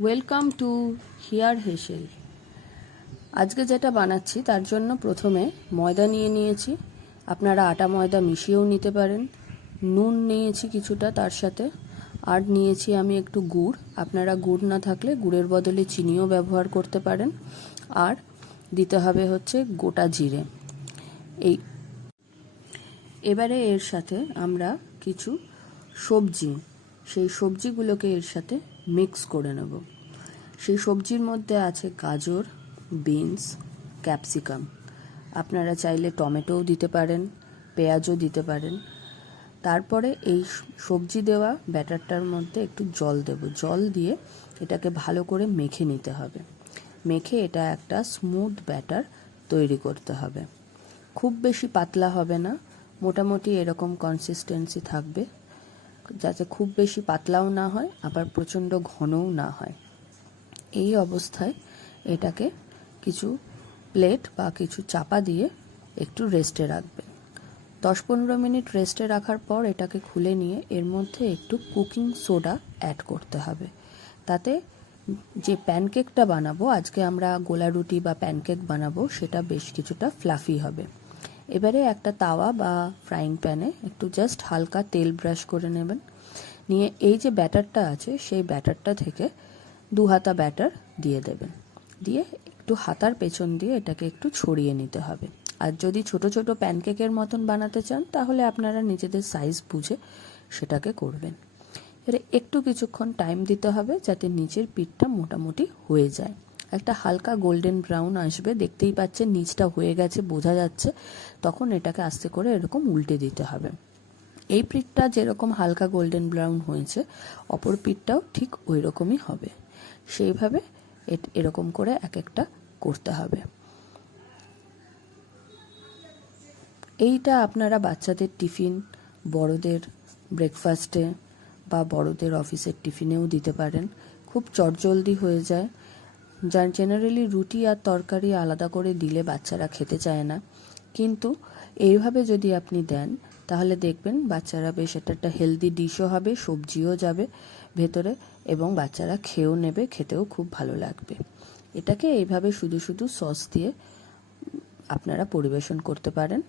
Welcome to here হেসেল আজকে যেটা বানাচ্ছি, তার জন্য প্রথমে ময়দা নিয়ে নিয়েছি। আপনারা আটা ময়দা মিশিয়েও নিতে পারেন। নুন নিয়েছি কিছুটা, তার সাথে। আর নিয়েছি আমি একটু গুড়। আপনারা গুড় না থাকলে গুড়ের বদলে চিনিও ব্যবহার করতে পারেন। আর দিতে হবে হচ্ছে গোটা জিরে। এই এবারে এর সাথে আমরা কিছু সবজি সেই সবজিগুলোকে এর সাথে মিক্স করে নেব। সেই সবজির মধ্যে আছে গাজর বিনস ক্যাপসিকাম আপনারা চাইলে টমেটোও দিতে পারেন, পেঁয়াজও দিতে পারেন। তারপরে এই সবজি দেওয়া ব্যাটারটার মধ্যে একটু জল দেব। জল দিয়ে এটাকে ভালো করে মেখে নিতে হবে। মেখে এটা একটা স্মুথ ব্যাটার তৈরি করতে হবে। খুব বেশি পাতলা হবে না। মোটামুটি এরকম কনসিস্টেন্সি থাকবে। যাতে খুব বেশি পাতলাও না হয়, আবার প্রচণ্ড ঘনও না হয়। এই অবস্থায় এটাকে কিছু প্লেট বা কিছু চাপা দিয়ে একটু রেস্টে রাখবেন দশ পনেরো মিনিট রেস্টে রাখার পর এটাকে খুলে নিয়ে এর মধ্যে একটু কুকিং সোডা অ্যাড করতে হবে। তাতে যে প্যানকেকটা বানাবো, আজকে আমরা গোলা রুটি বা প্যানকেক বানাবো, সেটা বেশ কিছুটা ফ্লাফি হবে। এবারে একটা তাওয়া বা ফ্রাইং প্যানে একটু জাস্ট হালকা তেল ব্রাশ করে নেবেন। নিয়ে এই যে ব্যাটারটা আছে, সেই ব্যাটারটা থেকে দু হাতা ব্যাটার দিয়ে দেবেন। দিয়ে একটু হাতার পেছন দিয়ে এটাকে একটু ছড়িয়ে নিতে হবে। আর যদি ছোট ছোট প্যানকেকের মতন বানাতে চান, তাহলে আপনারা নিজেদের সাইজ বুঝে সেটাকে করবেন। এবারে একটু কিছুক্ষণ টাইম দিতে হবে যাতে নিচের পিঠটা মোটামুটি হয়ে যায়। একটা হালকা গোল্ডেন ব্রাউন আসবে, দেখতেই পাচ্ছেন নিচটা হয়ে গেছে, বোঝা যাচ্ছে। তখন এটাকে আস্তে করে এরকম উল্টে দিতে হবে। এই পিঠটা যেরকম হালকা গোল্ডেন ব্রাউন হয়েছে, অপর পিঠটাও ঠিক ওই রকমই হবে। সেইভাবে এরকম করে এক একটা করতে হবে। এইটা আপনারা বাচ্চাদের টিফিন, বড়দের ব্রেকফাস্টে বা বড়দের অফিসের টিফিনেও দিতে পারেন। খুব চটজলদি হয়ে যায়। যার জেনারেলি রুটি আর তরকারি আলাদা করে দিলে বাচ্চারা খেতে চায় না। কিন্তু এইভাবে যদি আপনি দেন, তাহলে দেখবেন বাচ্চারা বেশ এটা একটা হেলদি ডিশও হবে, সবজিও যাবে ভেতরে এবং বাচ্চারা খেয়েও নেবে, খেতেও খুব ভালো লাগবে। এটাকে এইভাবে শুধু শুধু সস দিয়ে আপনারা পরিবেশন করতে পারেন।